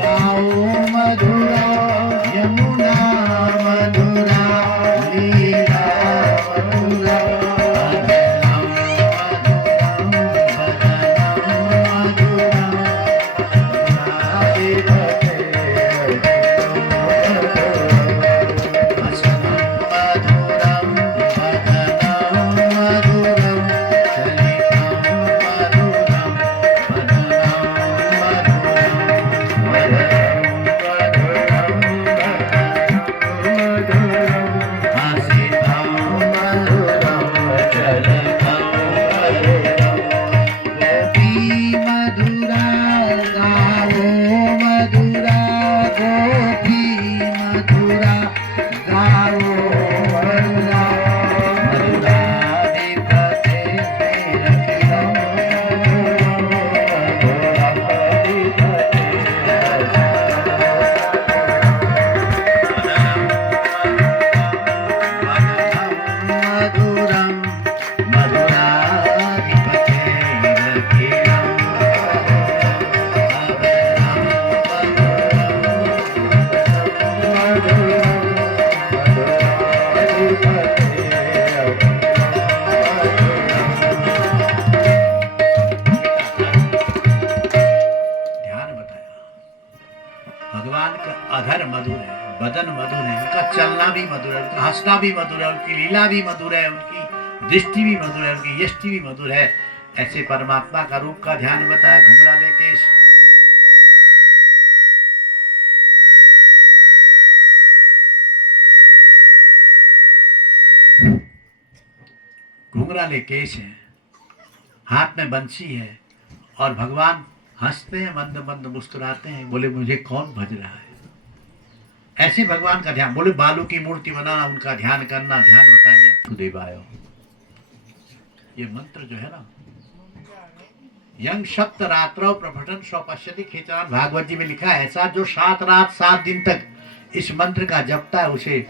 गाओ मधुरा यमुना मधुरा लीला मधुरा अधर मधुर है, बदन मधुर है, उनका चलना भी मधुर है, उनका हंसना भी मधुर है, उनकी लीला भी मधुर है, उनकी दृष्टि भी मधुर है, उनकी यष्टि भी मधुर है। ऐसे परमात्मा का रूप का ध्यान बताया घुंघराले केश। घुंघराले केश है, हाथ में बंसी है और भगवान हंसते हैं, मंद मंद मुस्कुराते हैं। बोले मुझे कौन भज रहा है? ऐसे भगवान का ध्यान। बोले बालू की मूर्ति बनाना, उनका ध्यान करना, ध्यान बता दिया। सुदेवाय ये मंत्र जो है ना, यंग सप्त रात्रो प्रभटन स्वपश्यति खेचरान, भागवत जी में लिखा है ऐसा जो 7 रात 7 दिन तक इस मंत्र का जपता है उसे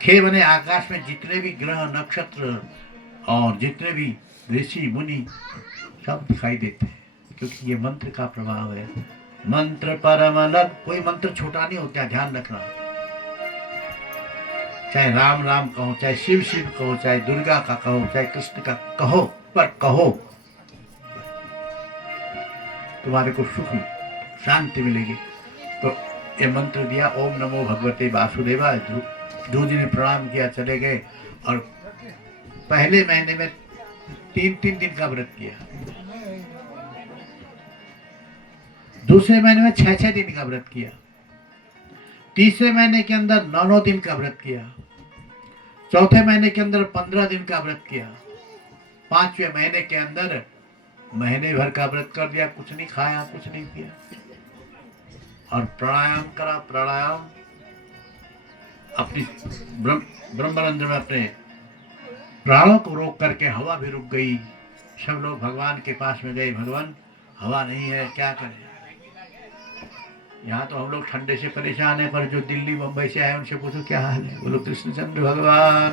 खे बने आकाश में जितने भी ग्रह नक्षत्र और जितने भी ऋषि मुनि सब दिखाई देते हैं, क्योंकि ये मंत्र का प्रभाव है। मंत्र परम अलग, कोई मंत्र छोटा नहीं होता, ध्यान रखना। चाहे राम राम कहो, चाहे शिव शिव कहो, चाहे दुर्गा का कहो, चाहे कृष्ण का कहो, पर कहो तुम्हारे को सुख शांति मिलेगी। तो ये मंत्र दिया, ओम नमो भगवते वासुदेवाय। ध्रुव जी ने प्रणाम किया, चले गए और पहले महीने में 3 दिन का व्रत किया, दूसरे महीने में 6 दिन का व्रत किया, तीसरे महीने के अंदर 9 दिन का व्रत किया, चौथे महीने के अंदर 15 दिन का व्रत किया, 5वें महीने के अंदर महीने भर का व्रत कर दिया, कुछ नहीं खाया, कुछ नहीं किया और प्राणायाम करा। प्राणायाम अपनी ब्रह्मरंध्र में अपने प्राणों को रोक करके हवा भी रुक गई। सब लोग भगवान के पास में गए, भगवान हवा नहीं है, क्या करें? यहाँ तो हम लोग ठंडे से परेशान है, पर जो दिल्ली मुंबई से आए उनसे पूछो क्या हाल है, बोलो कृष्णचंद्र भगवान।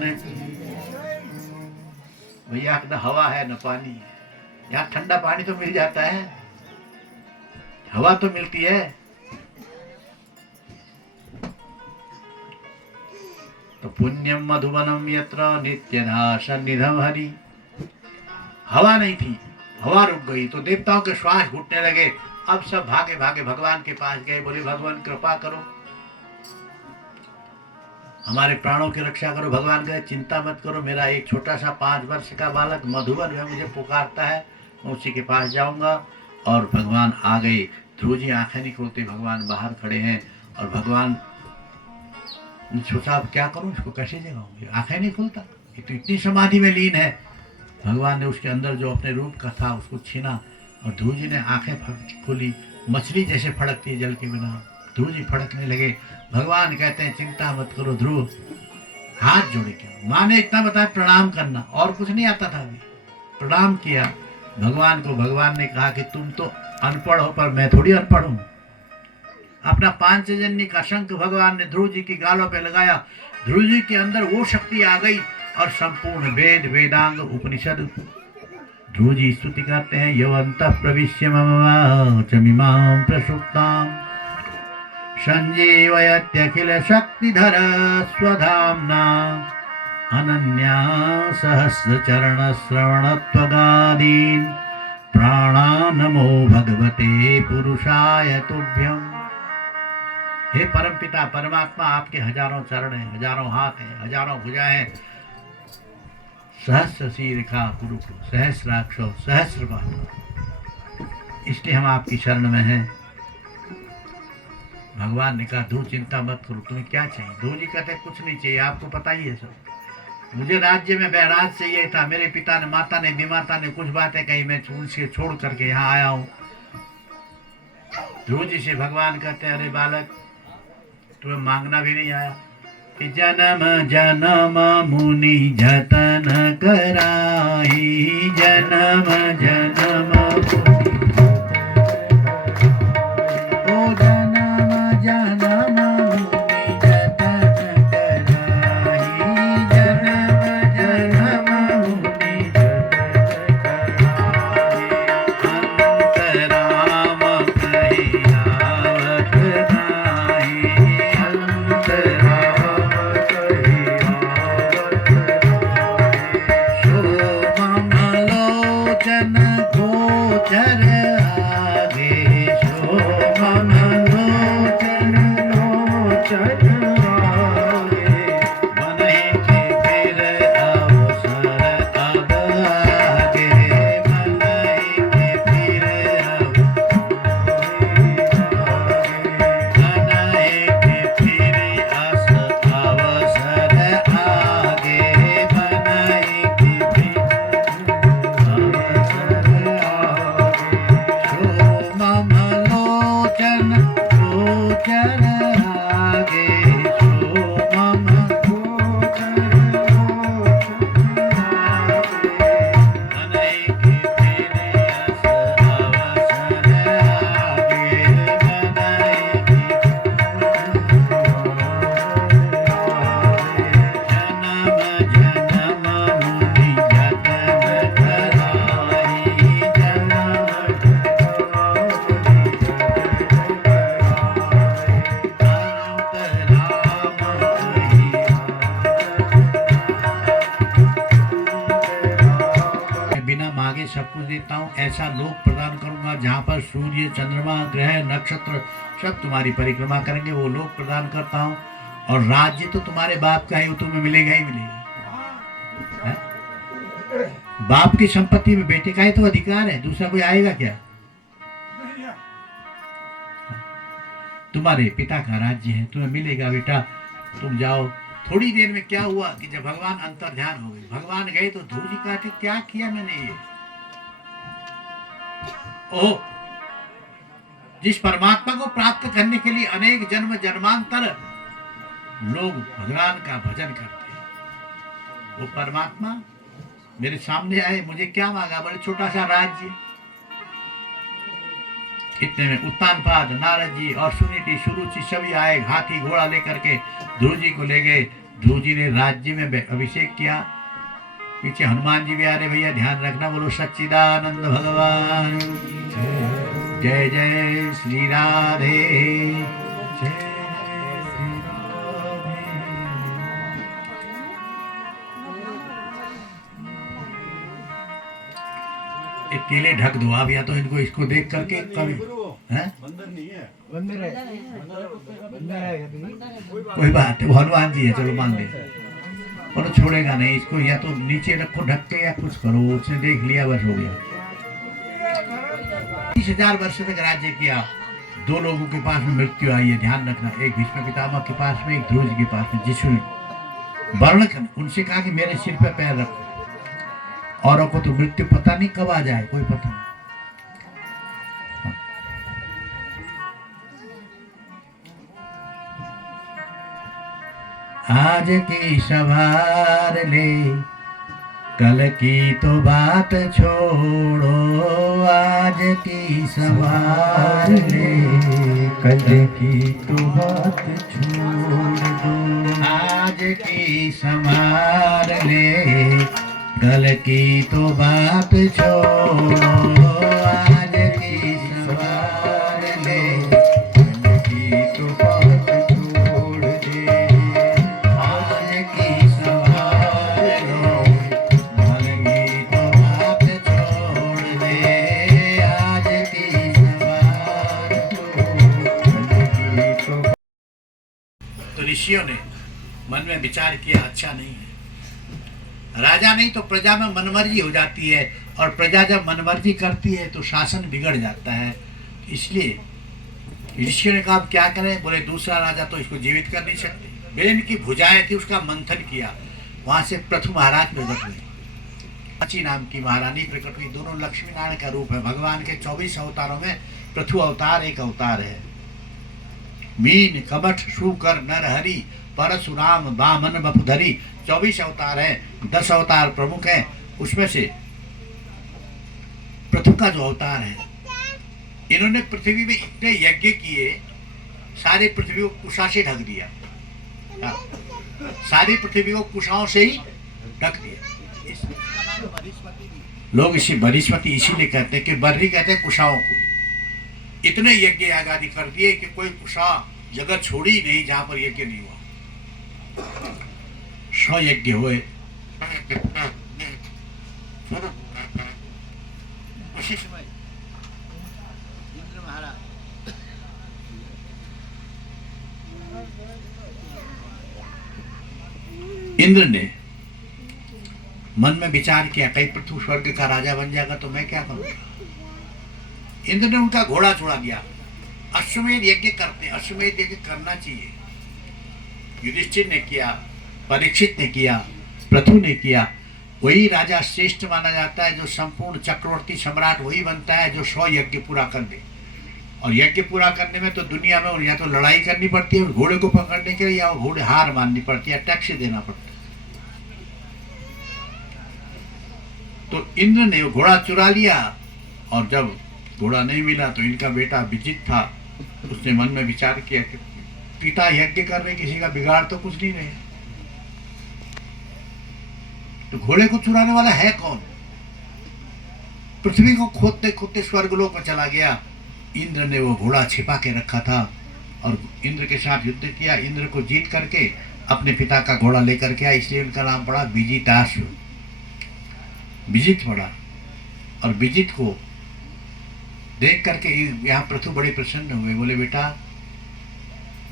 भैया न हवा है न पानी है, यहाँ ठंडा पानी तो मिल जाता है, हवा तो मिलती है। तो पुण्यम मधुबनम यत्र नित्यधा सन्निधम हरि। हवा नहीं थी, हवा रुक गई तो देवताओं के श्वास घुटने लगे। अब सब भागे भागे भगवान के पास गए, बोले भगवान कृपा करो, हमारे प्राणों की रक्षा करो। भगवान कहे चिंता मत करो, मेरा एक छोटा सा 5 वर्ष का बालक मधुबन है, मुझे पुकारता है, मैं उसी के पास जाऊंगा। और भगवान आ गए। ध्रुव जी आंखें नहीं खोलते, भगवान बाहर खड़े हैं और भगवान सोचा अब क्या करूं, इसको कैसे जगाऊं, आंखें नहीं खोलता, ये तो इतनी समाधि में लीन है। भगवान ने उसके अंदर जो अपने रूप का था उसको छीना और ध्रुव जी ने आंखें खोली, मछली जैसे फड़कती है जल के बिना, ध्रुव जी फड़कने लगे। भगवान कहते हैं चिंता मत करो ध्रुव, हाथ जोड़े क्या। माँ ने इतना बताया प्रणाम करना, और कुछ नहीं आता था अभी। प्रणाम किया भगवान को। भगवान ने कहा कि तुम तो अनपढ़ हो, पर मैं थोड़ी अनपढ़ हूँ। अपना पांचजन्य का शंख भगवान ने ध्रुव जी की गालों पे लगाया। ध्रुव जी के अंदर वो शक्ति आ गई और संपूर्ण वेद वेदांग उपनिषद ध्रुव जी स्तुति करते हैं, यो अन्तः प्रविश्य मम वाचमिमां प्रसुप्ताम् संजीवयत्यखिल शक्तिधर स्वधाम्ना अनन्या सहस्रचरणश्रवणत्वगादीन् प्राणानमो भगवते पुरुषाय तुभ्यम्। हे परमपिता परमात्मा, आपके हजारों चरण हैं, हजारों हाथ हैं, हजारों भुजाएं हैं, सहस्र शीर्षा पुरुष, सहस्राक्ष, सहस्रपाद, इसलिए हम आपकी शरण में हैं। भगवान ने कहा ध्रुव चिंता मत करो, तुम्हें क्या चाहिए? ध्रुव जी कहते कुछ नहीं चाहिए, आपको पता ही है सब। मुझे राज्य में बैराज चाहिए था, मेरे पिता ने माता ने विमाता ने कुछ बातें कही, मैं उनसे छोड़ करके यहाँ आया हूँ। ध्रुव जी से भगवान कहते हैं अरे बालक, तुम्हें मांगना भी नहीं आया कि जन्म जन्म मुनि जतन कराई, जन्म जन्म सब कुछ देता हूँ, ऐसा लोक प्रदान करूंगा जहाँ पर सूर्य चंद्रमा ग्रह नक्षत्र सब तुम्हारी परिक्रमा करेंगे, वो लोक प्रदान करता हूँ। और राज्य तो तुम्हारे बाप का है, वो तुम्हें मिलेगा ही मिलेगा। बाप की संपत्ति में बेटे का ही तो अधिकार है, दूसरा कोई आएगा क्या? तुम्हारे पिता का राज्य है, तुम्हें मिलेगा बेटा, तुम जाओ। थोड़ी देर में क्या हुआ कि जब भगवान अंतर ध्यान हो गए, भगवान गए तो ध्रुव जी कहते क्या किया मैंने ये? ओ, जिस परमात्मा को प्राप्त करने के लिए अनेक जन्म जन्मांतर लोग भगवान का भजन करते हैं, वो परमात्मा मेरे सामने आए, मुझे क्या मांगा? बड़े छोटा सा राज्य। इतने में उत्तानपाद नारद जी और सुनीति सुरुचि सभी आए, हाथी घोड़ा लेकर के ध्रुव जी को ले गए। ध्रुव जी ने राज्य में अभिषेक किया। पीछे हनुमान जी भी आ रहे, भैया ध्यान रखना, बोलो सच्चिदानंद भगवान जय जय श्री राधे जय। केले ढक दो आप, या तो इनको इसको देख करके कभी हैं कोई बात है, वो हनुमान जी है, चलो मान ले, और छोड़ेगा नहीं इसको, या तो नीचे रखो ढक के या कुछ करो, उसने देख लिया बस हो गया। 30,000 वर्ष तक राज्य किया। दो लोगों के पास में मृत्यु आई है, ध्यान रखना, एक भीष्म पितामह के पास में, एक ध्रुव जी के पास में। जिसने वर्ण कर उनसे कहा कि मेरे सिर पे पैर रखो, औरों को तो मृत्यु पता नहीं कब आ जाए, कोई पता नहीं। आज की संभार ले, कल की तो बात छोड़ो, आज की संभार ले, कल की तो बात छोड़ दो। आज की संभार ले, कल की तो बात छोड़ो, आज की संवार ले, कल की तो बात छोड़ दे, आज की संवार लो, कल की तो बात छोड़ दे, आज की संवार लो, कल की तो ऋषियों ने मन में विचार किया, अच्छा नहीं है, राजा नहीं तो प्रजा में मनमर्जी हो जाती है, और प्रजा जब मनमर्जी करती है तो शासन बिगड़ जाता है। इसलिए ऋषियों ने कहा क्या करें, बोले दूसरा राजा तो इसको जीवित कर नहीं सकते। बेन की भुजाएं थी, उसका मंथन किया, वहां से पृथु महाराज प्रकट हुए, प्राची नाम की महारानी प्रकट हुई। दोनों लक्ष्मी नारायण का रूप है। भगवान के 24 अवतारों में पृथु अवतार एक अवतार है। मीन कमठ शूकर नर हरि परशुराम बामन बपुधरी 24 अवतार है, 10 अवतार प्रमुख हैं। उसमें से पृथु का जो अवतार है, इन्होंने पृथ्वी में इतने यज्ञ किए, सारी पृथ्वी को कुशा से ढक दिया, सारी पृथ्वी को कुशाओं से ही ढक दिया। लोग इसी बरिस्पति इसीलिए कहते हैं कि बर्री कहते हैं कुशाओं को। इतने यज्ञ आजादी कर दिए कि कोई कुशा जगह छोड़ी नहीं जहां पर यज्ञ नहीं हुआ। 100 यज्ञ हुए। उसी समय इंद्र महाराज इंद्र ने मन में विचार किया, कहीं पृथ्वी स्वर्ग का राजा बन जाएगा तो मैं क्या करूंगा। इंद्र ने उनका घोड़ा छुड़ा दिया। अश्वमेध यज्ञ करते, अश्वमेध यज्ञ करना चाहिए। युधिष्ठिर ने किया, परीक्षित ने किया, पृथु ने किया। वही राजा श्रेष्ठ माना जाता है, जो संपूर्ण चक्रवर्ती सम्राट वही बनता है जो 100 यज्ञ पूरा कर दे। और यज्ञ पूरा करने में तो दुनिया में या तो लड़ाई करनी पड़ती है घोड़े को पकड़ने के लिए, या घोड़े हार माननी पड़ती है, टैक्स देना पड़ता है। तो इंद्र ने घोड़ा चुरा लिया, और जब घोड़ा नहीं मिला तो इनका बेटा विजित था, उसने मन में विचार किया कि पिता यज्ञ कर रहे, किसी का बिगाड़ तो कुछ नहीं रहे, तो घोड़े को चुराने वाला है कौन। पृथ्वी को खोदते खोदते स्वर्गलोक में चला गया। इंद्र ने वो घोड़ा छिपा के रखा था और इंद्र के साथ युद्ध किया। इंद्र को जीत करके अपने पिता का घोड़ा लेकर के आया, इसलिए उनका नाम पड़ा विजिताश्व, विजित पड़ा। और विजित को देख करके यहाँ पृथु बड़े प्रसन्न हुए, बोले बेटा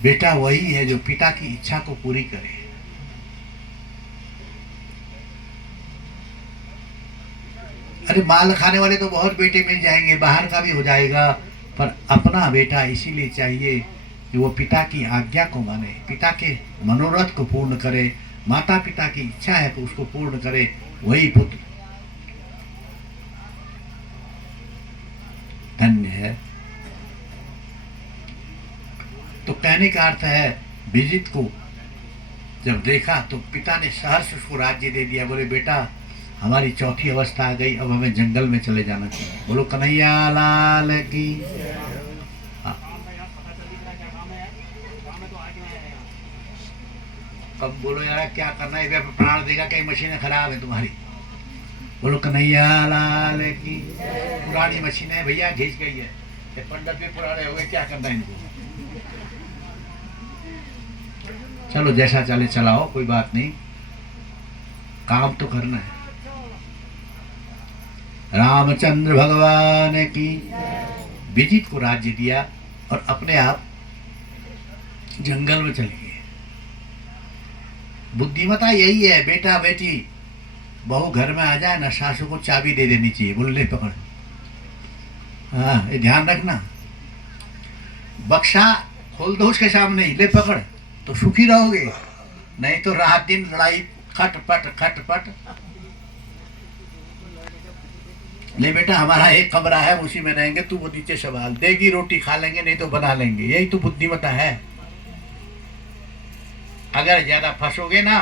बेटा वही है जो पिता की इच्छा को पूरी करे। अरे माल खाने वाले तो बहुत बेटे मिल जाएंगे, बाहर का भी हो जाएगा, पर अपना बेटा इसीलिए चाहिए कि वो पिता की आज्ञा को माने, पिता के मनोरथ को पूर्ण करे, माता पिता की इच्छा है तो उसको पूर्ण करे, वही पुत्र धन्य है। तो कहने का अर्थ है, विजित को जब देखा तो पिता ने सहर्ष उसको राज्य दे दिया। बोले बेटा हमारी चौथी अवस्था आ गई, अब हमें जंगल में चले जाना चाहिए। बोलो कन्हैया लाल की। कब बोलो यार क्या करना है, प्राण देगा, कई मशीनें खराब है तुम्हारी। बोलो कन्हैया लाल की। पुरानी मशीन है भैया, घिस गई है, पंडित भी पुराने हो गए, क्या करना है इनको। चलो जैसा चले चलाओ, कोई बात नहीं, काम तो करना है। रामचंद्र भगवान की। विजित को राज्य दिया और अपने आप जंगल में चले गए। बुद्धिमता यही है, बेटा बेटी बहू घर में आ जाए ना, सासू को चाबी दे देनी चाहिए, बोले ले पकड़। हाँ ये ध्यान रखना, बक्सा खोल दो उसके सामने ही, ले पकड़, तो सुखी रहोगे, नहीं तो रात दिन लड़ाई खटपट खटपट। ले बेटा हमारा एक कमरा है, उसी में रहेंगे, तू वो नीचे संभाल देगी, रोटी खा लेंगे, नहीं तो बना लेंगे। यही तो बुद्धिमता है। अगर ज्यादा फंसोगे ना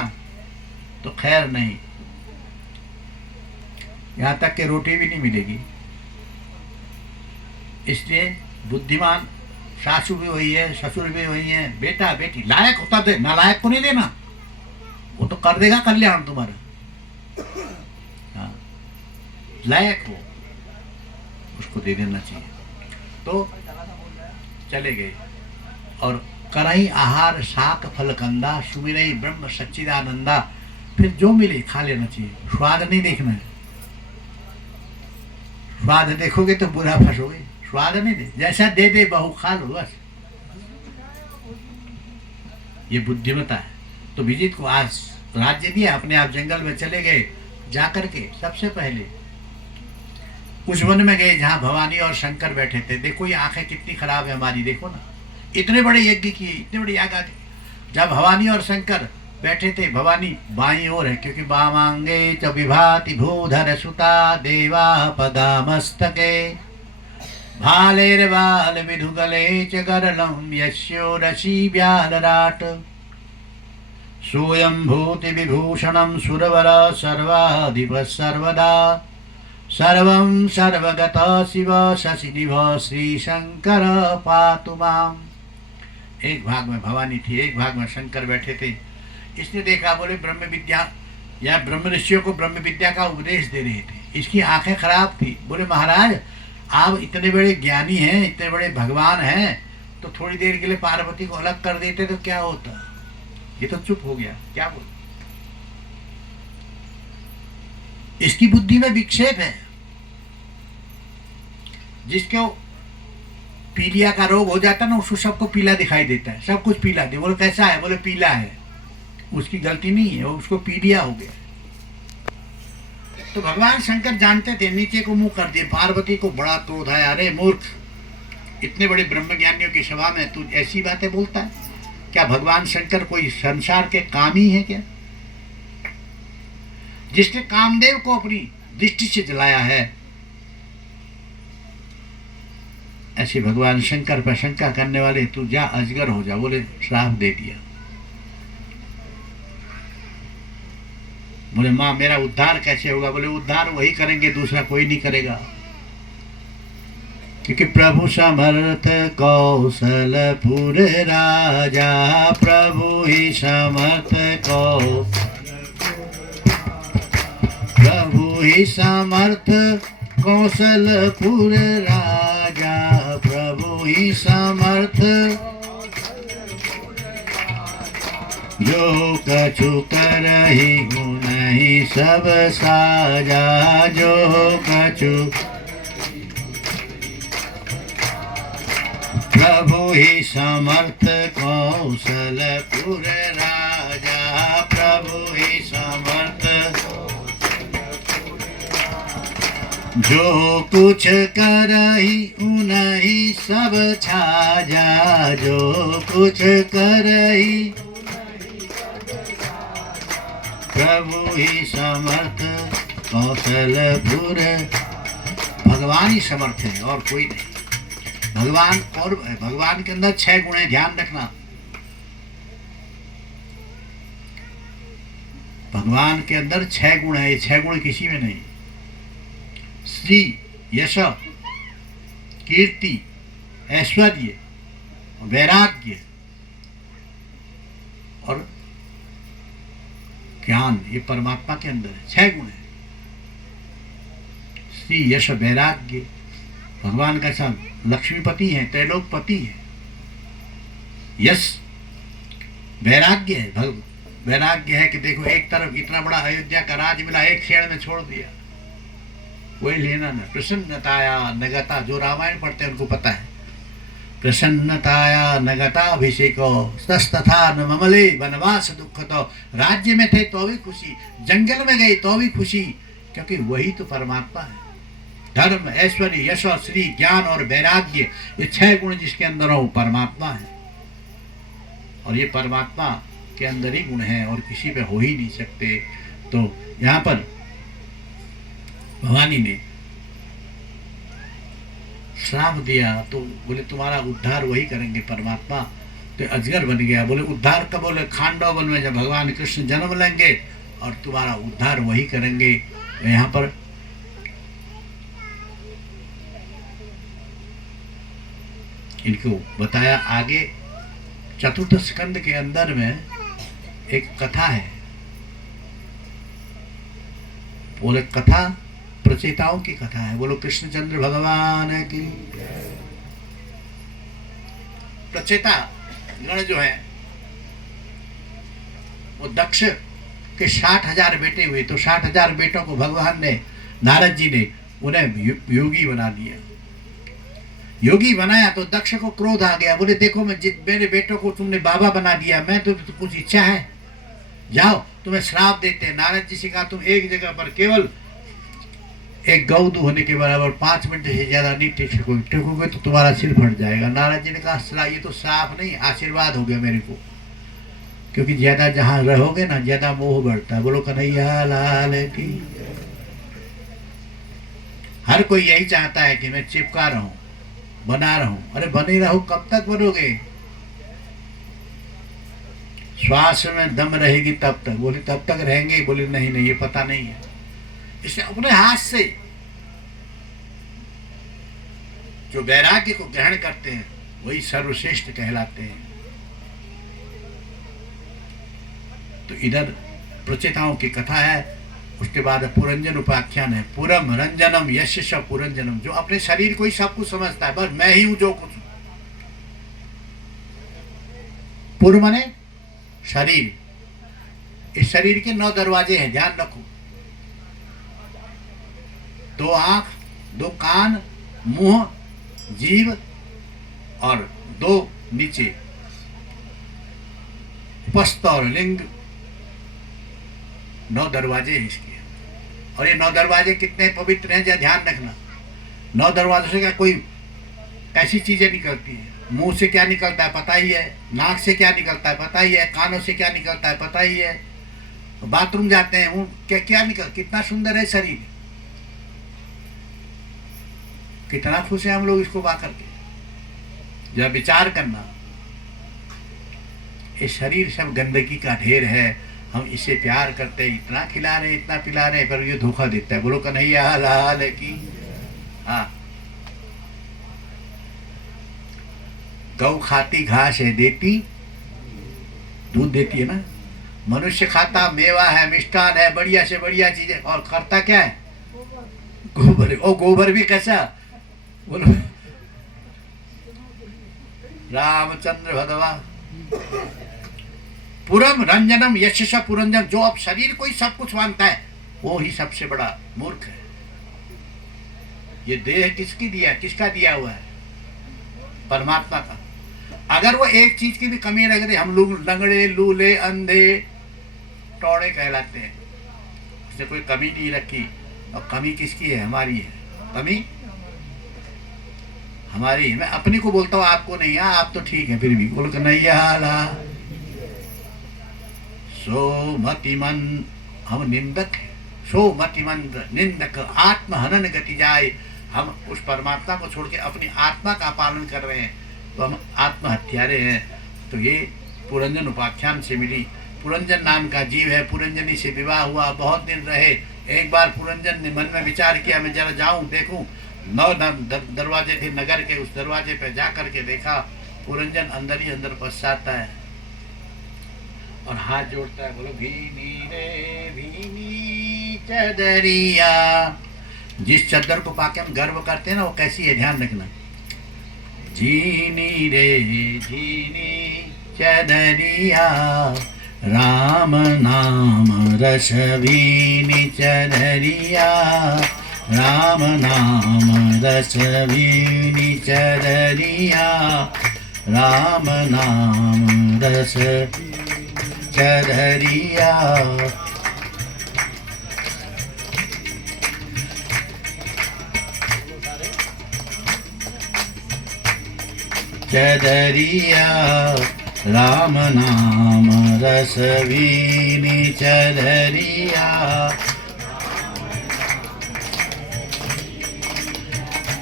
तो खैर नहीं, यहां तक कि रोटी भी नहीं मिलेगी। इसलिए बुद्धिमान सासू भी वही है, ससुर भी वही है, बेटा बेटी लायक होता दे, नालायक को नहीं देना, वो तो कर देगा कल्याण तुम्हारा। लायक हो उसको दे देना चाहिए। तो चले गए और करही आहार शाक फल कंदा सुमिरई ब्रह्म सच्चिदानंदा। फिर जो मिले खा लेना चाहिए, स्वाद नहीं देखना है। स्वाद देखोगे तो बुरा फंसोगे। स्वाद नहीं दे, जैसा दे दे बहू खा लो बस, ये बुद्धिमता है। तो विजित को आज राज्य दिया, अपने आप जंगल में चले गए। जाकर के सबसे पहले उस वन में गए जहाँ भवानी और शंकर बैठे थे। देखो ये आंखें कितनी खराब है हमारी, देखो ना, इतने बड़े यज्ञ किए, इतने बड़े याग आगे। जब भवानी और शंकर बैठे थे, भवानी बाईं ओर है क्योंकि वामांगे च विभाति भूधर सुता देवा पदामस्तके भालेर्बाल विधुगले च गरलं यस्यो रसी व्यालराट सोऽयं भूति विभूषणं सुरवर सर्वाधिप सर्वदा सर्वं सर्वगत शिव शशिनिभ श्री शंकर पातु माम। एक भाग में भवानी थी, एक भाग में शंकर बैठे थे। इसने देखा, बोले ब्रह्म विद्या या ब्रह्म ऋषियों को ब्रह्म विद्या का उपदेश दे रहे थे। इसकी आंखें खराब थी। बोले महाराज आप इतने बड़े ज्ञानी हैं, इतने बड़े भगवान हैं, तो थोड़ी देर के लिए पार्वती को अलग कर देते तो क्या होता। ये तो चुप हो गया, क्या बोल। इसकी बुद्धि में विक्षेप है। जिसको पीलिया का रोग हो जाता ना, उसको सबको पीला दिखाई देता है, सब कुछ पीला दे। बोले कैसा है, बोले पीला है। उसकी गलती नहीं है, उसको पीलिया हो गया। तो भगवान शंकर जानते थे, नीचे को मुंह कर दिए। पार्वती को बड़ा क्रोध आया, अरे मूर्ख, इतने बड़े ब्रह्मज्ञानियों की सभा में तू ऐसी बातें बोलता है। क्या भगवान शंकर कोई संसार के कामी है क्या? जिसने कामदेव को अपनी दृष्टि से जलाया है, ऐसे भगवान शंकर पर शंका करने वाले, तू जा अजगर हो जा। बोले श्राप दे दिया। बोले माँ मेरा उद्धार कैसे होगा? बोले उद्धार वही करेंगे, दूसरा कोई नहीं करेगा। क्योंकि प्रभु समर्थ कौशलपुर राजा, प्रभु ही समर्थ प्रभु ही समर्थ कौशलपुर राजा, प्रभु ही समर्थ जो कछु करहि नहीं सब साजा, जो कछु प्रभु ही समर्थ कौशलपुर राजा, प्रभु ही समर्थ जो कुछ करहि उन्हीं सब छाजा, जो कुछ करहि प्रभु ही समर्थ कौशलपुर। भगवान ही समर्थ है और कोई नहीं। भगवान और भगवान के अंदर 6 गुण है, ध्यान रखना। भगवान के अंदर 6 गुण है, ये 6 गुण किसी में नहीं। श्री, यश, कीर्ति, ऐश्वर्य, वैराग्य और ज्ञान, ये परमात्मा के अंदर है। 6 गुण है। श्री, यश, वैराग्य। भगवान का सब लक्ष्मीपति है, त्रैलोकपति है। यश, वैराग्य है। वैराग्य है कि देखो एक तरफ इतना बड़ा अयोध्या का राज मिला, एक क्षण में छोड़ दिया, कोई लेना न। प्रसन्नताया नगता, जो रामायण पढ़ते हैं उनको पता है। प्रसन्नताया नगता अभिषेको तथा न ममले वनवास दुख। तो राज्य में थे तो भी खुशी, जंगल में गए तो भी खुशी, क्योंकि वही तो परमात्मा है। धर्म, ऐश्वर्य, यश, श्री, ज्ञान और वैराग्य, ये 6 गुण जिसके अंदर हो, परमात्मा है। और ये परमात्मा के अंदर ही गुण है और किसी पे हो ही नहीं सकते। तो यहाँ पर भवानी ने श्राप दिया, तो बोले तुम्हारा उद्धार वही करेंगे परमात्मा। तो अजगर बन गया। बोले उद्धार कब? बोले खांडव वन में जब भगवान कृष्ण जन्म लेंगे और तुम्हारा उद्धार वही करेंगे। यहाँ पर इनको बताया आगे। चतुर्थ स्कंद के अंदर में एक कथा है। बोले कथा प्रचेताओं की कथा है। बोलो कृष्णचंद्र भगवान की। प्रचेता गण जो है वो दक्ष के 60,000 बेटे हुए, तो 60,000 बेटों को भगवान ने, नारद जी ने उन्हें योगी बना दिया। योगी बनाया तो दक्ष को क्रोध आ गया। बोले देखो मेरे बेटों को तुमने बाबा बना दिया, मैं तो कुछ इच्छा है, जाओ तुम्हें श्राप देते हैं। नारद जी से कहा तुम एक जगह पर केवल एक गौ होने के बराबर 5 मिनट से ज्यादा नहीं टिकोगे तो तुम्हारा सिर फट जाएगा। नारद जी ने कहा ये तो श्राप नहीं, आशीर्वाद हो गया मेरे को, क्योंकि ज्यादा जहां रहोगे ना ज्यादा मोह बढ़ता है। बोलो कन्हैया लाल की। हर कोई यही चाहता है कि मैं चिपका रहूं, बना रहूं। अरे बने रहो, कब तक बनोगे? श्वास में दम रहेगी तब तक। बोले तब तक रहेंगे? बोले नहीं नहीं, ये पता नहीं है। इसे अपने हाथ से जो वैराग्य को ग्रहण करते हैं वही सर्वश्रेष्ठ कहलाते हैं। तो इधर प्रचेताओं की कथा है। उसके बाद पुरंजन उपाख्यान है। पुरम रंजनम यश स पुरंजनम, जो अपने शरीर को ही सब कुछ समझता है, बस मैं ही हूं जो कुछ। पुर माने शरीर। इस शरीर के 9 दरवाजे हैं, ध्यान रखो। 2 आंख, 2 कान, मुंह, जीभ और 2 नीचे उपस्थ और लिंग। 9 दरवाजे हैं इसके। और ये 9 दरवाजे कितने पवित्र हैं, ध्यान रखना। 9 दरवाजों से क्या कोई ऐसी चीजें निकलती है। मुंह से क्या निकलता है पता ही है, नाक से क्या निकलता है पता ही है, कानों से क्या निकलता है पता ही है, बाथरूम जाते हैं वो क्या निकल। कितना सुंदर है शरीर, कितना खुश है हम लोग इसको पा करके। जब विचार करना, ये शरीर सब गंदगी का ढेर है। हम इसे प्यार करते हैं, इतना खिला रहे इतना पिला रहे, पर ये धोखा देता है। बोलो कन्हैया लाल की। हाँ, गौ खाती घास है, देती दूध देती है ना। मनुष्य खाता मेवा है, मिष्ठान है, बढ़िया से बढ़िया चीजें, और करता क्या है? गोबर। ओ गोबर भी कैसा? बोलो रामचंद्र भगवान। पुरम रंजनम यश पुरंजन, जो अब शरीर को ही सब कुछ मानता है वो ही सबसे बड़ा मूर्ख है। ये देह किसकी दिया, किसका दिया हुआ है? परमात्मा का। अगर वो एक चीज की भी कमी रह गई, हम लोग लंगड़े, लूले, अंधे, टौड़े कहलाते हैं। उसने कोई कमी नहीं रखी। और कमी किसकी है? हमारी है। कमी हमारी है। मैं अपनी को बोलता हूँ, आपको नहीं। आप तो ठीक है फिर भी। बोल कन्हैया लाल। सो मतिमन, हम निंदक है। सो मतिमन निंदक, आत्महनन गति जाए। हम उस परमात्मा को छोड़ के अपनी आत्मा का पालन कर रहे हैं, तो हम आत्महत्यारे हैं। तो ये पुरंजन उपाख्यान से मिली। पुरंजन नाम का जीव है, पुरंजनी से विवाह हुआ, बहुत दिन रहे। एक बार पुरंजन ने मन में विचार किया, मैं जरा जाऊं देखूं। 9 दरवाजे थे नगर के, उस दरवाजे पे जा करके देखा, पुरंजन अंदर ही अंदर पछताता है और हाथ जोड़ता है। बोलो भीनी रे भीनी चदरिया। जिस चद्दर को पाके हम गर्व करते हैं ना, वो कैसी है ध्यान रखना। झीनी रे झीनी चदरिया, राम नाम रस भीनी चदरिया, राम नाम रस भीनी चदरिया, राम नाम रस चदरिया। चदरिया, राम नाम रस भीनी चदरिया।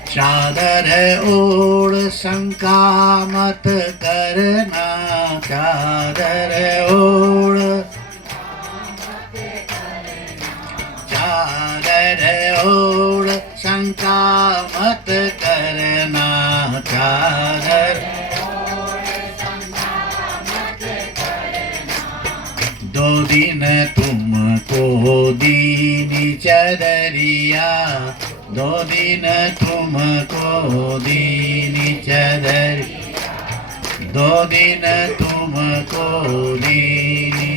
चादर ओढ़ शंका मत करना, चादर ओढ़, चादर ओढ़ शंका मत करना, चादर। 2 दिन तुमको दीनी चदरिया, 2 दिन तुमको दीनी चदरिया, 2 दिन तुमको दीनी।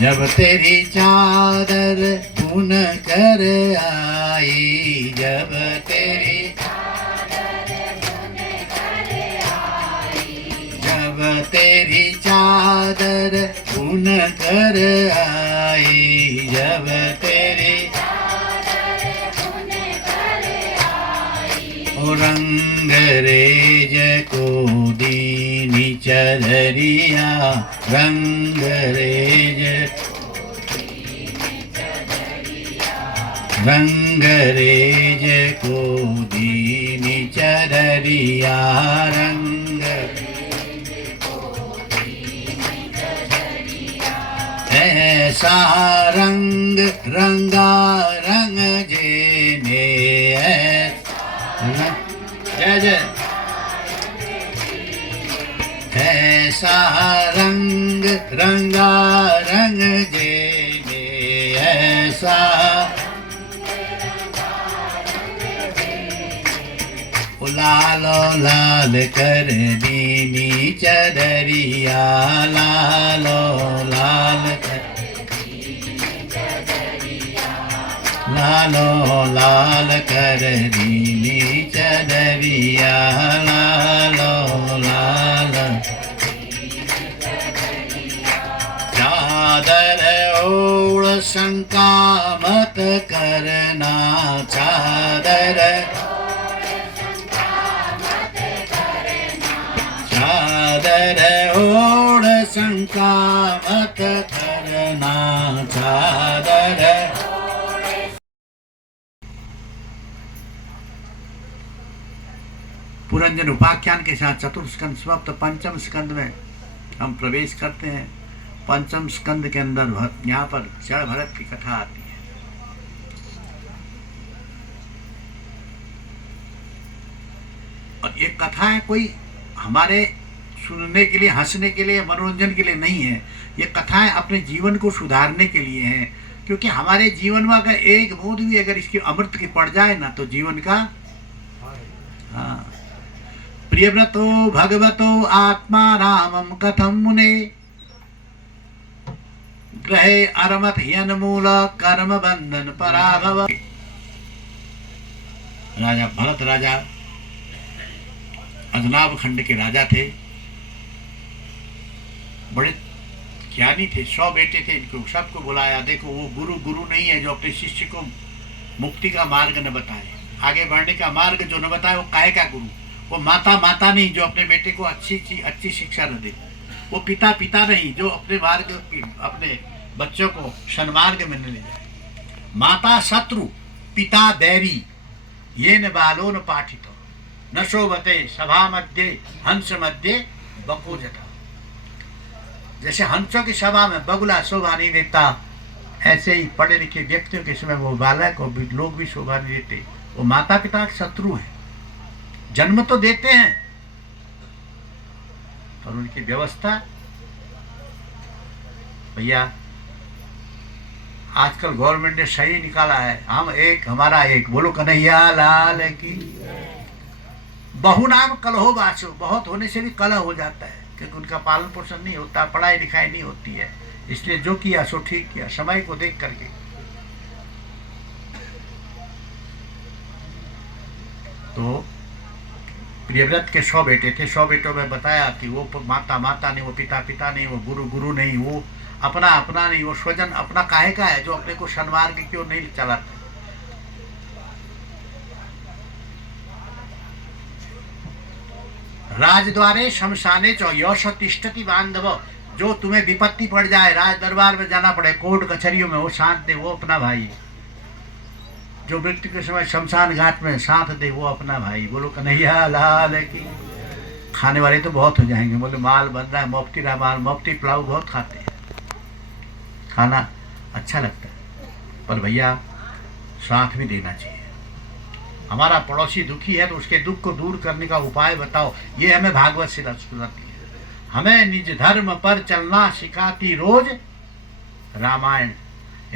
जब तेरी चादर पुन कर आई, जब तेरी जब तेरी चादर पुन कर आई, जब तेरी ओ रंगरेज को दीनी चदरिया, रंगरेज रंगरेज को दीनी चदरिया, रंग ऐसा रंग रंगा रंग जेने, जय जय। ऐसा रंग रंगा रंग जेने, ऐसा लालो लाल कर दीनी चदरिया, लालो लाल कर, लालो लाल कर दीनी चदरिया, लालो लाल। चादर ओढ़ शंका मत करना, चादर चादर ओढ़ शंका मत करना, चादर। पुरंजन उपाख्यान के साथ चतुर्थ स्कंद समाप्त, पंचम स्कंद में हम प्रवेश करते हैं। पंचम स्कंद के अंदर यहाँ पर जड़ भरत की कथा आती है। और ये कथा है कोई हमारे सुनने के लिए, हंसने के लिए, मनोरंजन के लिए नहीं है। ये कथाएं अपने जीवन को सुधारने के लिए हैं, क्योंकि हमारे जीवन में अगर एक बूंद भी अगर इसकी अमृत की पड़ जाए ना, तो जीवन का हाँ। प्रियव्रतो भगवतो आत्मा रामम कथम मुने, ग्रहे अरमत ह्यनमूल कर्म बंधन पराभव। राजा भरत राजा अजनाब खंड के राजा थे, बड़े ज्ञानी थे, 100 बेटे थे इनको। सबको बुलाया, देखो वो गुरु नहीं है जो अपने शिष्य को मुक्ति का मार्ग न बताए, आगे बढ़ने का मार्ग जो न बताए, वो काहे का गुरु। वो माता नहीं जो अपने बेटे को अच्छी शिक्षा न दे। वो पिता नहीं जो अपने मार्ग अपने बच्चों को सन्मार्ग में न ले जाए। माता शत्रु पिता बैरी, ये न बालो न पाठितो, न शोभते सभा मध्य हंस मध्य बको जटा। जैसे हंसों की सभा में बगुला शोभा नहीं देता, ऐसे ही पढ़े लिखे व्यक्तियों के समय वो बालक और लोग भी शोभा नहीं देते। वो माता पिता के शत्रु हैं, जन्म तो देते हैं और उनकी व्यवस्था। भैया आजकल गवर्नमेंट ने सही निकाला है, हम एक हमारा एक, बोलो कन्हैया लाल की। बहु नाम कलहो बासो, बहुत होने से भी कलह हो जाता है, क्योंकि उनका पालन पोषण नहीं होता, पढ़ाई लिखाई नहीं होती है। इसलिए जो किया सो ठीक किया, समय को देख करके। तो प्रियव्रत के 100 बेटे थे। 100 बेटों में बताया कि वो माता नहीं, वो पिता नहीं, वो गुरु नहीं, वो अपना नहीं, वो स्वजन अपना काहे का है जो अपने को सन्मार्ग क्यों नहीं चलाता। राजद्वारे शमशाने च यश तिष्ठति बांधव, जो तुम्हें विपत्ति पड़ जाए, राज दरबार में जाना पड़े, कोर्ट कचहरियों में, वो साथ दे, वो अपना भाई। जो मृत्यु के समय शमशान घाट में साथ दे, वो अपना भाई। बोलो कन्हैया लाल की। खाने वाले तो बहुत हो जाएंगे, बोले माल बन रहा है, मुफ्ती रहा माल, मुफ्ती पुलाव बहुत खाते हैं, खाना अच्छा लगता है, पर भैया साथ भी देना चाहिए। हमारा पड़ोसी दुखी है तो उसके दुख को दूर करने का उपाय बताओ। ये हमें भागवत से सुनाती है। हमें निज धर्म पर चलना सिखाती रोज रामायण।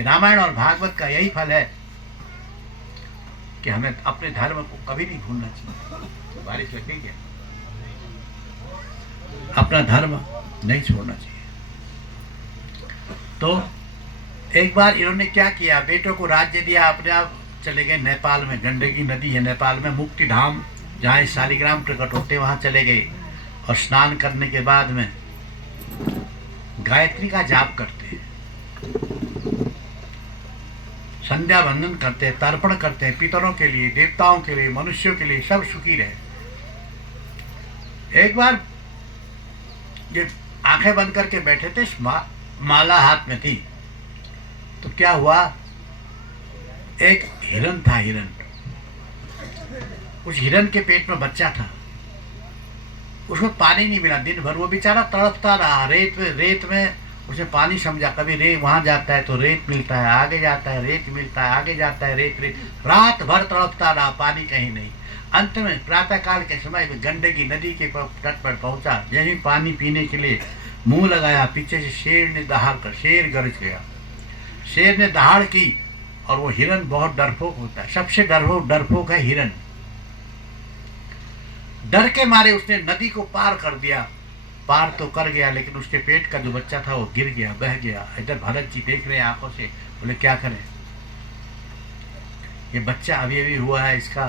रामायण और भागवत का यही फल है कि हमें अपने धर्म को कभी नहीं भूलना चाहिए। बारिश लग गई क्या? अपना धर्म नहीं छोड़ना चाहिए। तो एक बार इन्होंने क्या किया, बेटों को राज्य दिया, अपने आप चले गए नेपाल में। गंडकी नदी है नेपाल में, मुक्ति धाम जहाँ शालिग्राम प्रकट होते वहाँ चले गए और स्नान करने के बाद में गायत्री का जाप करते हैं, संध्या वंदन करते हैं, तर्पण करते हैं पितरों के लिए, देवताओं के लिए, मनुष्यों के लिए, सब सुखी रहे। एक बार ये आंखें बंद करके बैठे थे, माला हाथ में थी, तो क्या हुआ, एक हिरन था। हिरन, उस हिरन के पेट में बच्चा था, उसको पानी नहीं मिला दिन भर, वो बेचारा तड़पता रहा। रेत में उसे पानी समझा, कभी रेत वहां जाता है तो रेत मिलता है, आगे जाता है रेत मिलता है, आगे जाता है रेत, रात भर तड़पता रहा, पानी कहीं नहीं। अंत में प्रातः काल के समय में गंडकी नदी के तट पर पहुंचा। यही पानी पीने के लिए मुंह लगाया, पीछे से शेर ने दहाड़ कर, शेर गरज गया। शेर ने दहाड़ की और वो हिरन बहुत डरपोक होता है, सबसे डरपोक है हिरन। डर के मारे उसने नदी को पार कर दिया। पार तो कर गया, लेकिन उसके पेट का जो बच्चा था वो गिर गया, बह गया। इधर भरत जी देख रहे हैं आंखों से, बोले क्या करें, ये बच्चा अभी अभी हुआ है, इसका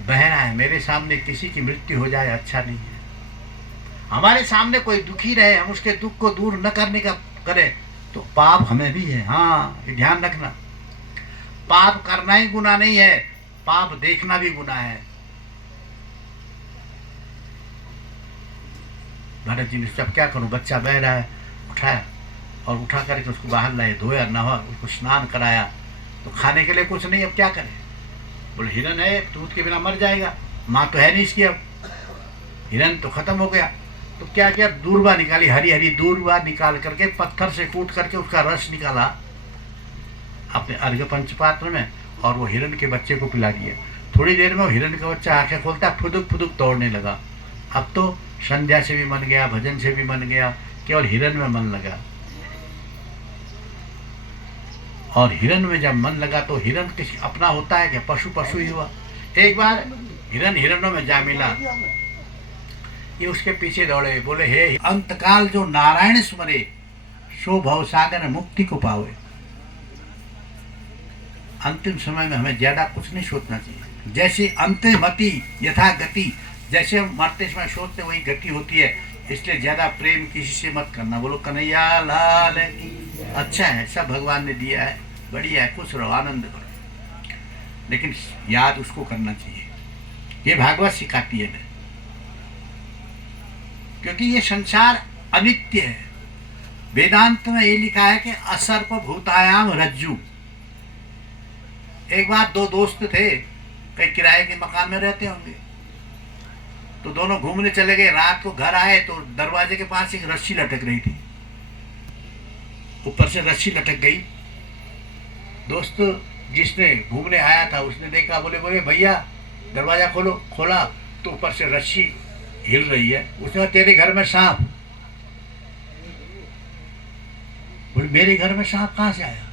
बह रहा है, मेरे सामने किसी की मृत्यु हो जाए अच्छा नहीं है। हमारे सामने कोई दुखी रहे, हम उसके दुख को दूर न करने का करें तो पाप हमें भी है। हाँ, ये ध्यान रखना, पाप करना ही गुनाह नहीं है, पाप देखना भी गुनाह है। भरत जी ने सब क्या करूं, बच्चा बह रहा है, उठाया और उठा करके उसको बाहर लाए, धोया, नहा, उसको स्नान कराया। तो खाने के लिए कुछ नहीं, अब क्या करें, बोले हिरन है, दूध के बिना मर जाएगा, माँ तो है नहीं इसकी, अब हिरन तो खत्म हो गया। तो क्या किया, दूरबा निकाली, हरी हरी दूरबा निकाल करके पत्थर से कूट करके उसका रस निकाला अपने अर्घ्य पंचपात्र में और वो हिरन के बच्चे को पिला दिया। थोड़ी देर में वो हिरन का बच्चा आंखें खोलता, फुदुक फुदुक दौड़ने लगा। अब तो संध्या से भी मन गया, भजन से भी मन गया, केवल हिरन में मन लगा। और हिरन में जब मन लगा तो हिरन किसी अपना होता है क्या, पशु पशु ही हुआ। एक बार हिरन हिरनों में जा मिला, ये उसके पीछे दौड़े, बोले हे अंतकाल जो नारायण स्मरे सो भव सागर मुक्ति को पावे। अंतिम समय में हमें ज्यादा कुछ नहीं सोचना चाहिए, जैसे अंतिम मति यथा गति, जैसे हम मरते समय सोचते वही गति होती है, इसलिए ज्यादा प्रेम किसी से मत करना। बोलो कन्हैया लाल की। अच्छा है, सब भगवान ने दिया है, बढ़िया है, खुश रहो, आनंद करो, लेकिन याद उसको करना चाहिए। ये भागवत सिखाती है ना, क्योंकि ये संसार अनित्य है। वेदांत में ये लिखा है कि असर्प भूतायाम रज्जु। एक बार दो दोस्त थे, कई किराए के मकान में रहते होंगे, तो दोनों घूमने चले गए। रात को घर आए तो दरवाजे के पास एक रस्सी लटक रही थी, ऊपर से रस्सी लटक गई। दोस्त जिसने घूमने आया था उसने देखा, बोले बोले भैया दरवाजा खोलो। खोला तो ऊपर से रस्सी हिल रही है। उसने कहा तेरे घर में सांप। बोले मेरे घर में सांप कहाँ से आया,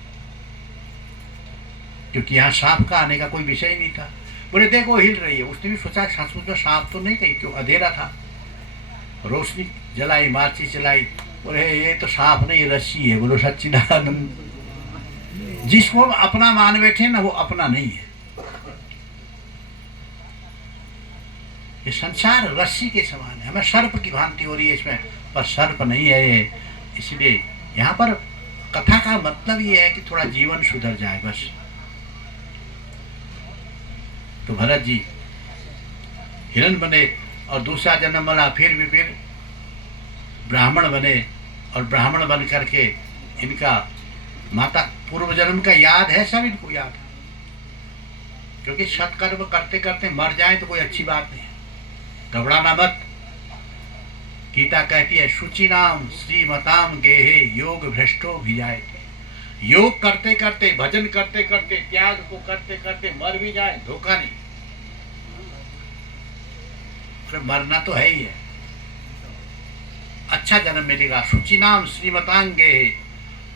क्योंकि यहाँ सांप का आने का कोई विषय नहीं था। बोले देखो हिल रही है। उसने भी सोचा सचमुच में सांप तो नहीं, कहीं क्यों, अंधेरा था। रोशनी जलाई, माचिस जलाई, बोले ये तो सांप नहीं, रस्सी है। बोलो सच्चिदानंद। जिसको हम अपना मान बैठे ना वो अपना नहीं है। ये संसार रस्सी के समान है, हमें सर्प की भांति हो रही है इसमें, पर सर्प नहीं है ये। इसलिए यहाँ पर कथा का मतलब ये है कि थोड़ा जीवन सुधर जाए बस। तो भरत जी हिरन बने और दूसरा जन्म मिला, फिर ब्राह्मण बने, और ब्राह्मण बन करके इनका माता पूर्व जन्म का याद है, सब इनको याद है, क्योंकि सत्कर्म करते करते मर जाए तो कोई अच्छी बात नहीं है, घबराना मत। गीता कहती है शुचिनाम श्रीमताम गेहे योग भ्रष्टो भिजाए। योग करते करते, भजन करते करते, त्याग को करते करते मर भी जाए, धोखा नहीं। फिर मरना तो है ही है। अच्छा जन्म मिलेगा, शुचि नाम श्रीमतांगे,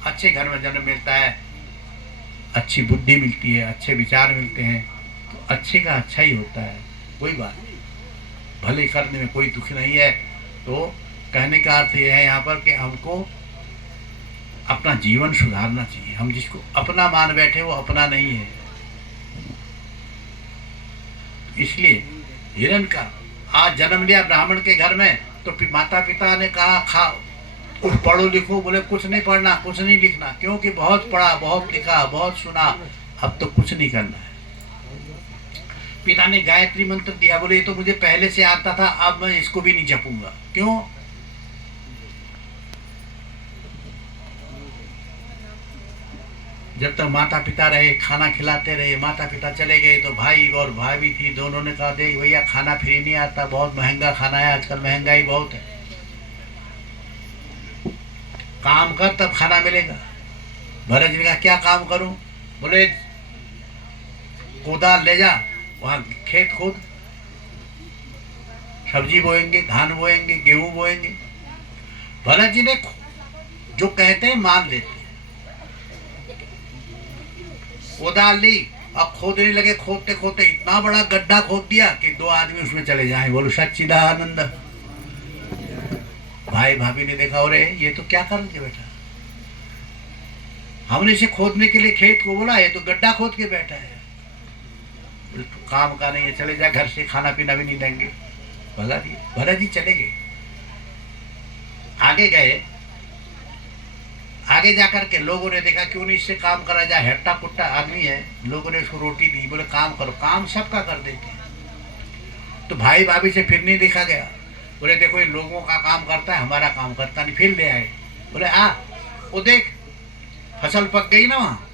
अच्छे घर में जन्म मिलता है, अच्छी बुद्धि मिलती है, अच्छे विचार मिलते हैं, तो अच्छे का अच्छा ही होता है, कोई बात नहीं, भले करने में कोई दुख नहीं है। तो कहने का अर्थ यह है यहाँ पर कि हमको अपना जीवन सुधारना चाहिए। हम जिसको अपना मान बैठे वो अपना नहीं है। इसलिए हिरण का आज जन्म लिया ब्राह्मण के घर में, तो माता पिता ने कहा खा कुछ पढ़ो लिखो, बोले कुछ नहीं पढ़ना कुछ नहीं लिखना, क्योंकि बहुत पढ़ा बहुत लिखा बहुत सुना, अब तो कुछ नहीं करना है। पिता ने गायत्री मंत्र दिया, बोले ये तो मुझे पहले से आता था, अब मैं इसको भी नहीं जपूंगा। क्यों? जब तक माता पिता रहे, खाना खिलाते रहे, माता पिता चले गए तो भाई और भाभी थी, दोनों ने कहा देख भैया खाना फ्री नहीं आता, बहुत महंगा खाना है, आजकल महंगाई बहुत है, काम कर तब खाना मिलेगा। भरत जी ने कहा क्या काम करूं? बोले कोदाल ले जा, वहां खेत खोद, सब्जी बोएंगे, धान बोएंगे, गेहूं बोएंगे। भरत जी ने जो कहते हैं मान लेते हैं। कोदाल ली, अब खोदने लगे, खोदते खोदते इतना बड़ा गड्ढा खोद दिया कि 2 आदमी उसमें चले जाए। बोलो सच्चिदानंद। भाई भाभी ने देखा, अरे ये तो क्या कर दिया बेटा, हमने इसे खोदने के लिए खेत को बोला, ये तो गड्ढा खोद के बैठा है, तो काम का नहीं है, चले जाए घर से, खाना पीना भी नहीं देंगे, भगा दिए। भरत जी चले गए, आगे गए, आगे जाकर के लोगों ने देखा क्यों नहीं इससे काम करा जाए, हट्टा कुट्टा आदमी है, लोगों ने उसको रोटी दी, बोले काम करो, काम सबका कर देते हैं। तो भाई भाभी से फिर नहीं देखा गया, बोले देखो ये लोगों का काम करता है, हमारा काम करता नहीं। फिर ले आए, बोले वो देख फसल पक गई ना, वहाँ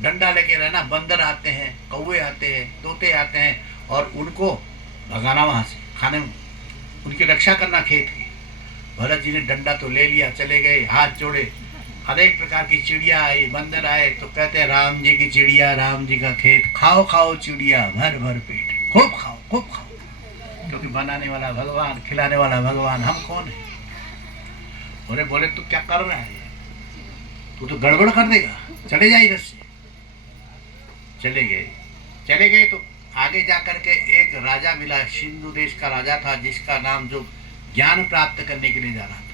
डंडा लेके रहना, बंदर आते हैं, कौवे आते हैं, तोते आते हैं, और उनको भगाना वहाँ से, खाने में उनकी रक्षा करना खेत की। भरत जी ने डंडा तो ले लिया, चले गए, हाथ जोड़े, अनेक प्रकार की चिड़िया आई, बंदर आए, तो कहते हैं राम जी की चिड़िया, राम जी का खेत, खाओ खाओ चिड़िया भर भर पेट, खूब खाओ खूब खाओ, क्योंकि बनाने वाला भगवान, खिलाने वाला भगवान, हम कौन है? बोले बोले तू क्या कर रहा है, तू तो गड़बड़ कर देगा, चले जाए इधर से। चले गए तो आगे जाकर के एक राजा मिला, सिंधु देश का राजा था, जिसका नाम, जो ज्ञान प्राप्त करने के लिए जा रहा था।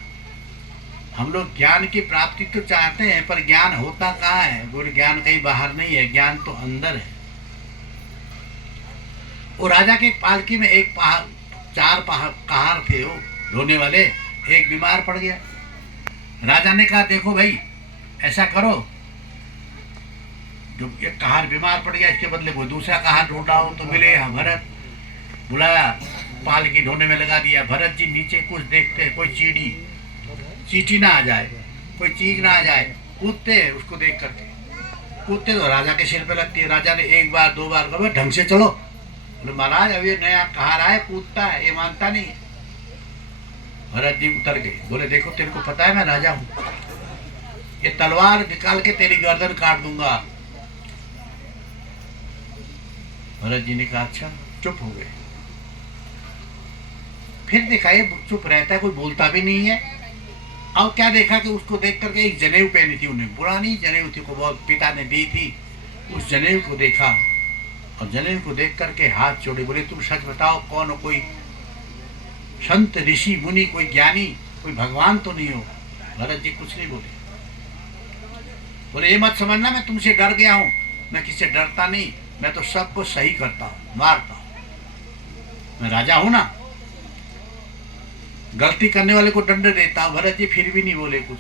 हम लोग ज्ञान की प्राप्ति तो चाहते हैं, पर ज्ञान होता कहाँ है? बोले ज्ञान कहीं बाहर नहीं है, ज्ञान तो अंदर है। वो राजा के पालकी में एक 4 कहार थे, वो ढोने वाले, एक बीमार पड़ गया। राजा ने कहा देखो भाई ऐसा करो, जो एक कहार बीमार पड़ गया, इसके बदले कोई दूसरा कहार ढूंढाओ तो मिले। यहाँ भरत बुलाया, पालकी ढोने में लगा दिया। भरत जी नीचे कुछ देखते हैं, कोई चींटी ना आ जाए, कोई चीज ना आ जाए, कूदते हैं उसको देख करके, कूदते तो राजा के सिर पे लगती है। राजा ने 1 बार 2 बार कहा ढंग से चलो, बोले महाराज अब ये नया कहार आया, कूदता है, ये मानता नहीं। भरत जी उतर गए, बोले देखो तेरे को पता है मैं राजा हूँ, ये तलवार निकाल के तेरी गर्दन काट दूंगा। भरत जी ने कहा अच्छा, चुप हो गए। फिर देखा ये चुप रहता है, कोई बोलता भी नहीं है। और क्या देखा कि उसको देख करके एक जनेऊ पहनी थी, उन्हें पुरानी जनेऊ थी, को बहुत पिता ने दी थी। उस जनेऊ को देखा और जनेऊ को देख करके हाथ जोड़े, बोले तुम सच बताओ कौन हो, कोई संत ऋषि मुनि, कोई ज्ञानी, कोई भगवान तो नहीं हो? भरत जी कुछ नहीं बोले। बोले ये मत समझना मैं तुमसे डर गया हूँ, मैं किससे डरता नहीं, मैं तो सबको सही करता हूँ, मारता हूँ, मैं राजा हूँ ना, गलती करने वाले को दंड देता हूं। भरत जी फिर भी नहीं बोले कुछ।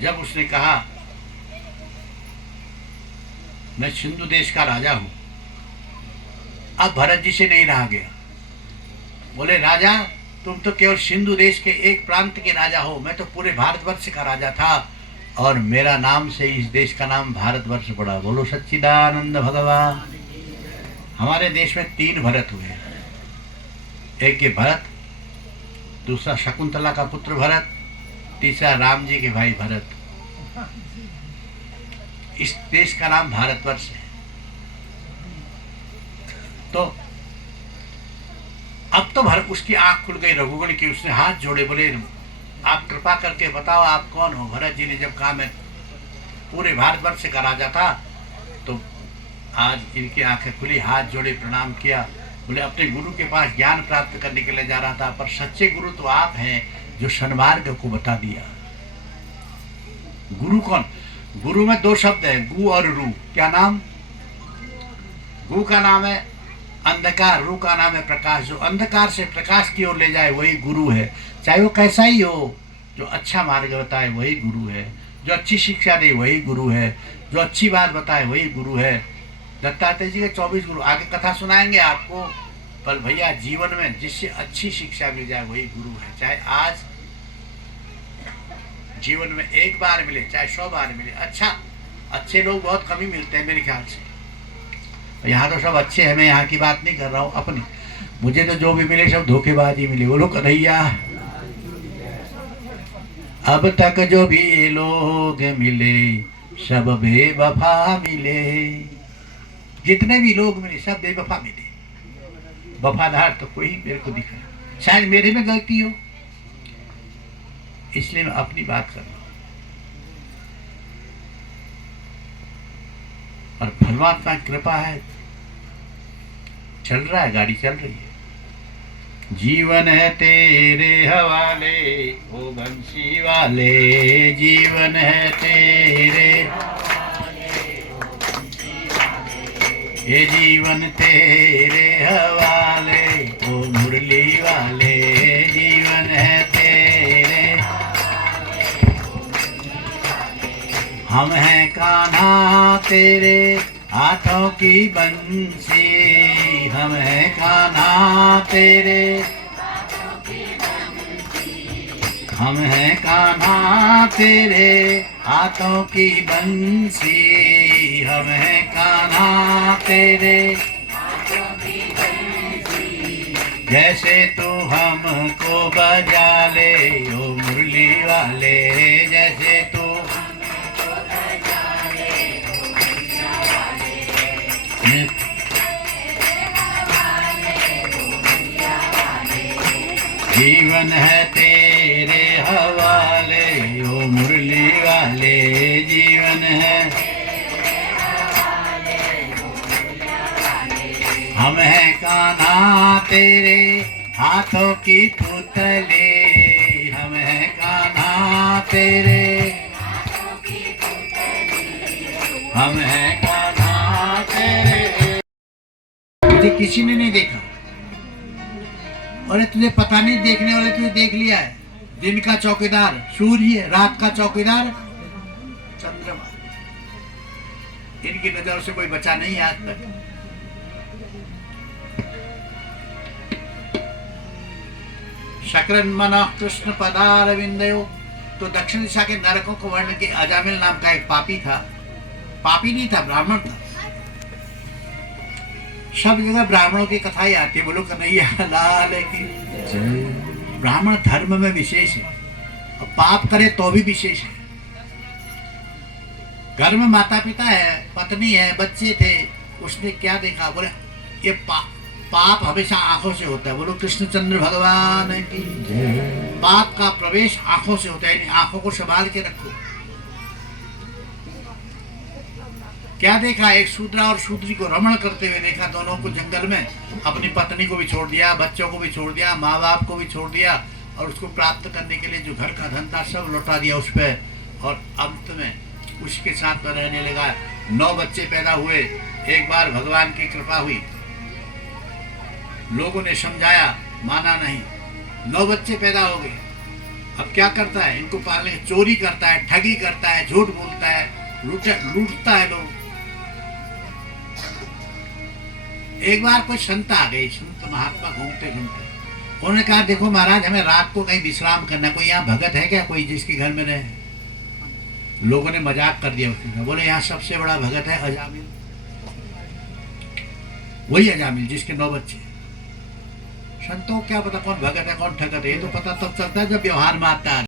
जब उसने कहा मैं सिंधु देश का राजा हूं, अब भरत जी से नहीं रहा गया। बोले राजा तुम तो केवल सिंधु देश के एक प्रांत के राजा हो, मैं तो पूरे भारतवर्ष का राजा था, और मेरा नाम से इस देश का नाम भारतवर्ष पड़ा। बोलो सच्चिदानंद भगवान। हमारे देश में 3 भरत हुए, एक ये भरत, दूसरा शकुंतला का पुत्र भरत, तीसरा राम जी के भाई भरत। इस देश का नाम भारतवर्ष है। तो अब तो भर उसकी आंख खुल गई रघुगण की। उसने हाथ जोड़े, बोले आप कृपा करके बताओ आप कौन हो। भरत जी ने जब कहा मैं पूरे भारतवर्ष का राजा था, तो आज इनकी आंखें खुली, हाथ जोड़े प्रणाम किया। बोले अपने गुरु के पास ज्ञान प्राप्त करने के लिए जा रहा था, पर सच्चे गुरु तो आप हैं जो सन्मार्ग को बता दिया। गुरु कौन? गुरु में दो शब्द है, गु और रू। क्या नाम? गु का नाम है अंधकार, रू का नाम है प्रकाश। जो अंधकार से प्रकाश की ओर ले जाए वही गुरु है, चाहे वो कैसा ही हो। जो अच्छा मार्ग बताए वही गुरु है, जो अच्छी शिक्षा दे वही गुरु है, जो अच्छी बात बताए वही गुरु है। दत्तात्रेय जी के 24 गुरु, आगे कथा सुनाएंगे आपको। पर भैया जीवन में जिससे अच्छी शिक्षा मिल जाए वही गुरु है। चाहे आज जीवन में एक बार मिले, चाहे 100 बार मिले। अच्छे लोग बहुत कम ही मिलते हैं मेरे ख्याल से। यहाँ तो सब अच्छे हैं, मैं यहाँ की बात नहीं कर रहा हूँ अपनी। मुझे तो जो भी मिले सब धोखेबाज ही मिले। बोलो कन्हैया। अब तक जो भी लोग मिले सब बेवफा मिले। जितने भी लोग मिले सब बेवफा मिले, वफादार तो कोई मेरे को दिखा। शायद मेरे में गलती हो, इसलिए मैं अपनी बात कर रहा हूं। और भगवान का कृपा है, चल रहा है, गाड़ी चल रही है। जीवन है तेरे हवाले ओ बंसी वाले, जीवन है तेरे ये जीवन तेरे हवाले ओ मुरली वाले, जीवन है तेरे। हम हैं कान्हा तेरे हाथों की बंसी, हम हैं कान्हा तेरे, हम हैं कान्हा तेरे हाथों की बंसी, हम हैं कान्हा तेरे जैसे तू हमको बजा ले ओ मुरली वाले, जैसे तू जीवन है तेरे हवाले ओ मुरली वाले, जीवन है। हम हैं कान्हा तेरे हाथों की पुतले, हम हैं कान्हा तेरे, हम हैं कान्हा तेरे। मुझे किसी ने नहीं देखा, अरे तुझे पता नहीं, देखने वाले तुझे देख लिया है। दिन का चौकीदार सूर्य, रात का चौकीदार चंद्रमा। इनकी नजर से कोई बचा नहीं आज तक। शक्रन मना कृष्ण पदार विंदयो। तो दक्षिण दिशा के नरकों को वर्ण के अजामिल नाम का एक पापी था। पापी नहीं था, ब्राह्मण था। सब जगह ब्राह्मणों की कथा ही आती है। बोलो कन्हैया लाल की। ब्राह्मण धर्म में विशेष है, और पाप करे तो भी विशेष है। घर में माता पिता है, पत्नी है, बच्चे थे, उसने क्या देखा? बोले ये पाप हमेशा आंखों से होता है। बोलो कृष्णचंद्र भगवान की। पाप का प्रवेश आंखों से होता है, आंखों को संभाल के रखो। क्या देखा? एक शूद्रा और शूद्री को रमण करते हुए देखा, दोनों को जंगल में। अपनी पत्नी को भी छोड़ दिया, बच्चों को भी छोड़ दिया, माँ बाप को भी छोड़ दिया, और उसको प्राप्त करने के लिए जो घर का धन था सब लौटा दिया उस पर। और अंत में उसके साथ रहने लगा। 9 बच्चे पैदा हुए। एक बार भगवान की कृपा हुई, लोगों ने समझाया, माना नहीं। 9 बच्चे पैदा हो गए। अब क्या करता है? इनको पालने, चोरी करता है, ठगी करता है, झूठ बोलता है, लूटता है लोग। एक बार कोई संत आ गए, संत महात्मा घूमते घूमते। उन्होंने कहा देखो महाराज, हमें रात को कहीं विश्राम करना, कोई यहाँ भगत है क्या कोई जिसके घर में रहे? लोगों ने मजाक कर दिया उसके। बोले यहाँ सबसे बड़ा भगत है अजामिल, वही अजामिल जिसके 9 बच्चे। संतों क्या पता कौन भगत है कौन ठगत है, ये तो पता तब चलता है जब व्यवहार में आता है।